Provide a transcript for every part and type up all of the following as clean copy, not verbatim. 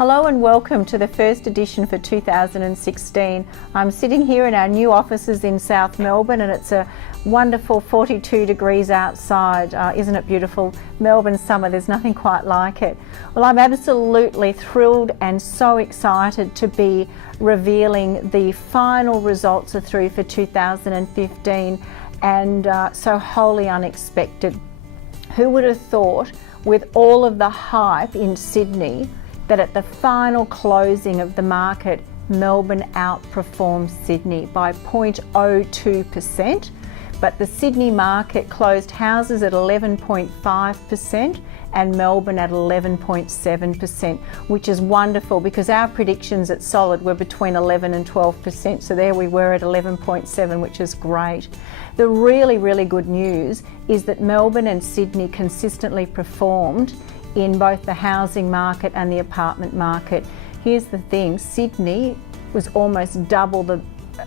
Hello and welcome to the first edition for 2016. I'm sitting here in our new offices in South Melbourne and it's a wonderful 42 degrees outside. Isn't it beautiful? Melbourne summer, there's nothing quite like it. Well, I'm absolutely thrilled and so excited to be revealing the final results are through for 2015 and so wholly unexpected. Who would have thought, with all of the hype in Sydney, that at the final closing of the market, Melbourne outperformed Sydney by 0.02%, but the Sydney market closed houses at 11.5% and Melbourne at 11.7%, which is wonderful because our predictions at Solid were between 11 and 12%, so there we were at 11.7, which is great. The really good news is that Melbourne and Sydney consistently performed in both the housing market and the apartment market. Here's the thing, Sydney was almost double the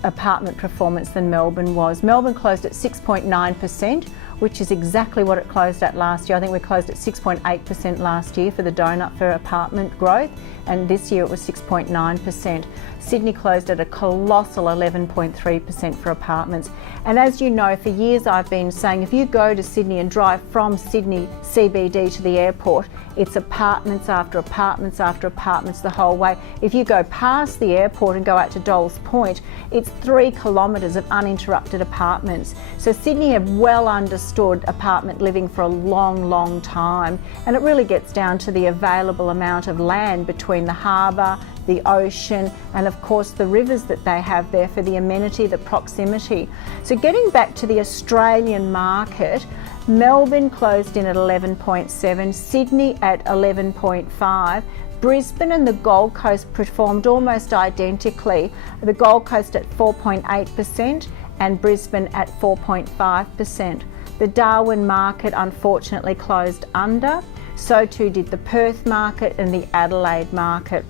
apartment performance than Melbourne was. Melbourne closed at 6.9%, which is exactly what it closed at last year. I think we closed at 6.8% last year for the donut for apartment growth, and this year it was 6.9%. Sydney closed at a colossal 11.3% for apartments. And as you know, for years I've been saying if you go to Sydney and drive from Sydney CBD to the airport, it's apartments after apartments after apartments the whole way. If you go past the airport and go out to Dolls Point, it's 3 kilometres of uninterrupted apartments. So Sydney have well understood apartment living for a long time, and it really gets down to the available amount of land between the harbour, the ocean, and of course the rivers that they have there for the amenity, the proximity. So getting back to the Australian market, Melbourne closed in at 11.7, Sydney at 11.5, Brisbane and the Gold Coast performed almost identically. The Gold Coast at 4.8% and Brisbane at 4.5%. The Darwin market unfortunately closed under, so too did the Perth market and the Adelaide market.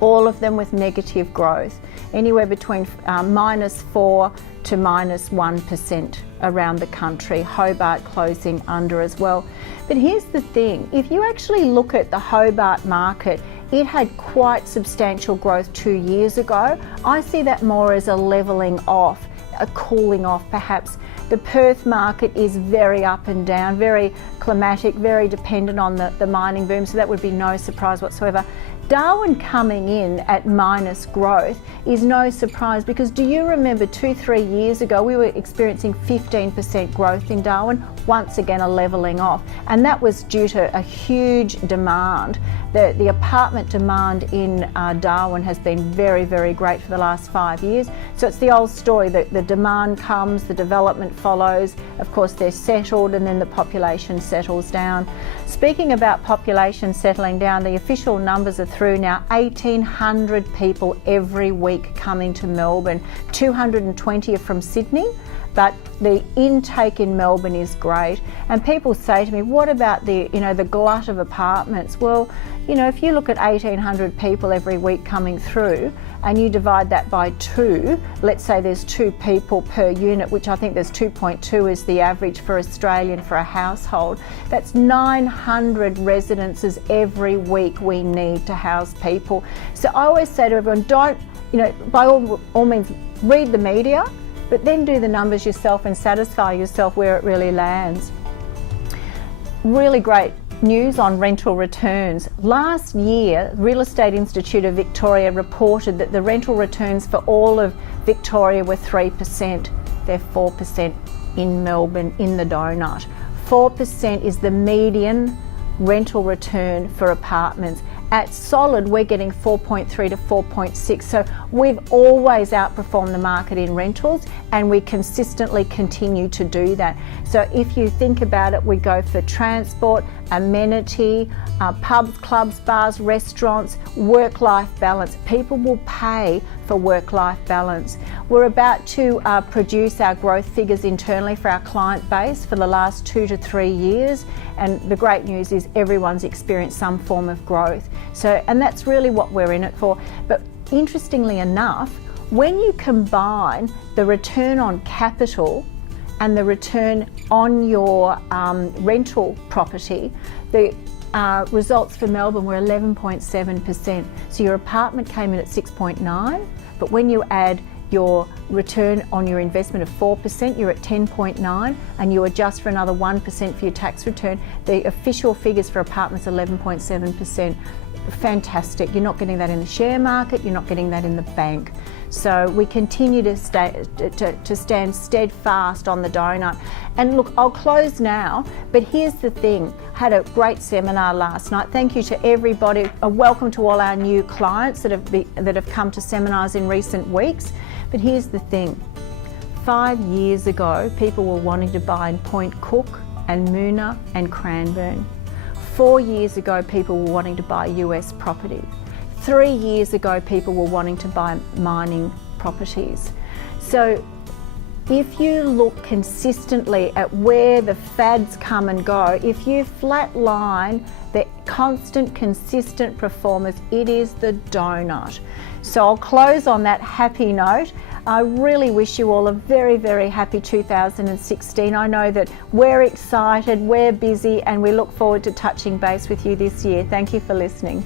All of them with negative growth, anywhere between -4 to -1% around the country. Hobart closing under as well. But here's the thing, if you actually look at the Hobart market, it had quite substantial growth 2 years ago. I see that more as a levelling off, a cooling off perhaps. The Perth market is very up and down, very climatic, very dependent on the mining boom, so that would be no surprise whatsoever. Darwin coming in at minus growth is no surprise because do you remember 2-3 years ago we were experiencing 15% growth in Darwin, once again a levelling off, and that was due to a huge demand. The apartment demand in Darwin has been very great for the last 5 years, so it's the old story that the demand comes, the development follows, of course they're settled and then the population settles down. Speaking about population settling down, the official numbers are through now, 1,800 people every week coming to Melbourne. 220 are from Sydney, but the intake in Melbourne is great. And people say to me, what about the glut of apartments? Well, if you look at 1,800 people every week coming through and you divide that by 2, let's say there's 2 people per unit, which I think there's 2.2 is the average for Australian for a household. That's 900 residences every week we need to house people. So I always say to everyone, don't, by all means, read the media, but then do the numbers yourself and satisfy yourself where it really lands. Really great news on rental returns. Last year, Real Estate Institute of Victoria reported that the rental returns for all of Victoria were 3%. They're 4% in Melbourne in the donut. 4% is the median rental return for apartments. At Solid, we're getting 4.3 to 4.6. So we've always outperformed the market in rentals and we consistently continue to do that. So if you think about it, we go for transport, amenity, pubs, clubs, bars, restaurants, work-life balance. People will pay for work-life balance. We're about to produce our growth figures internally for our client base for the last 2 to 3 years, and the great news is everyone's experienced some form of growth. So, and that's really what we're in it for. But interestingly enough, when you combine the return on capital and the return on your rental property, the results for Melbourne were 11.7%. So your apartment came in at 6.9, but when you add your return on your investment of 4%, you're at 10.9, and you adjust for another 1% for your tax return, the official figures for apartments are 11.7%. Fantastic. You're not getting that in the share market, you're not getting that in the bank. So we continue to stand steadfast on the donut. And look, I'll close now, but here's the thing. I had a great seminar last night. Thank you to everybody. A welcome to all our new clients that have come to seminars in recent weeks. But here's the thing. 5 years ago, people were wanting to buy in Point Cook and Moona and Cranbourne. 4 years ago, people were wanting to buy US property. 3 years ago, people were wanting to buy mining properties. So if you look consistently at where the fads come and go, if you flatline the constant, consistent performers, it is the donut. So I'll close on that happy note. I really wish you all a very, very happy 2016. I know that we're excited, we're busy, and we look forward to touching base with you this year. Thank you for listening.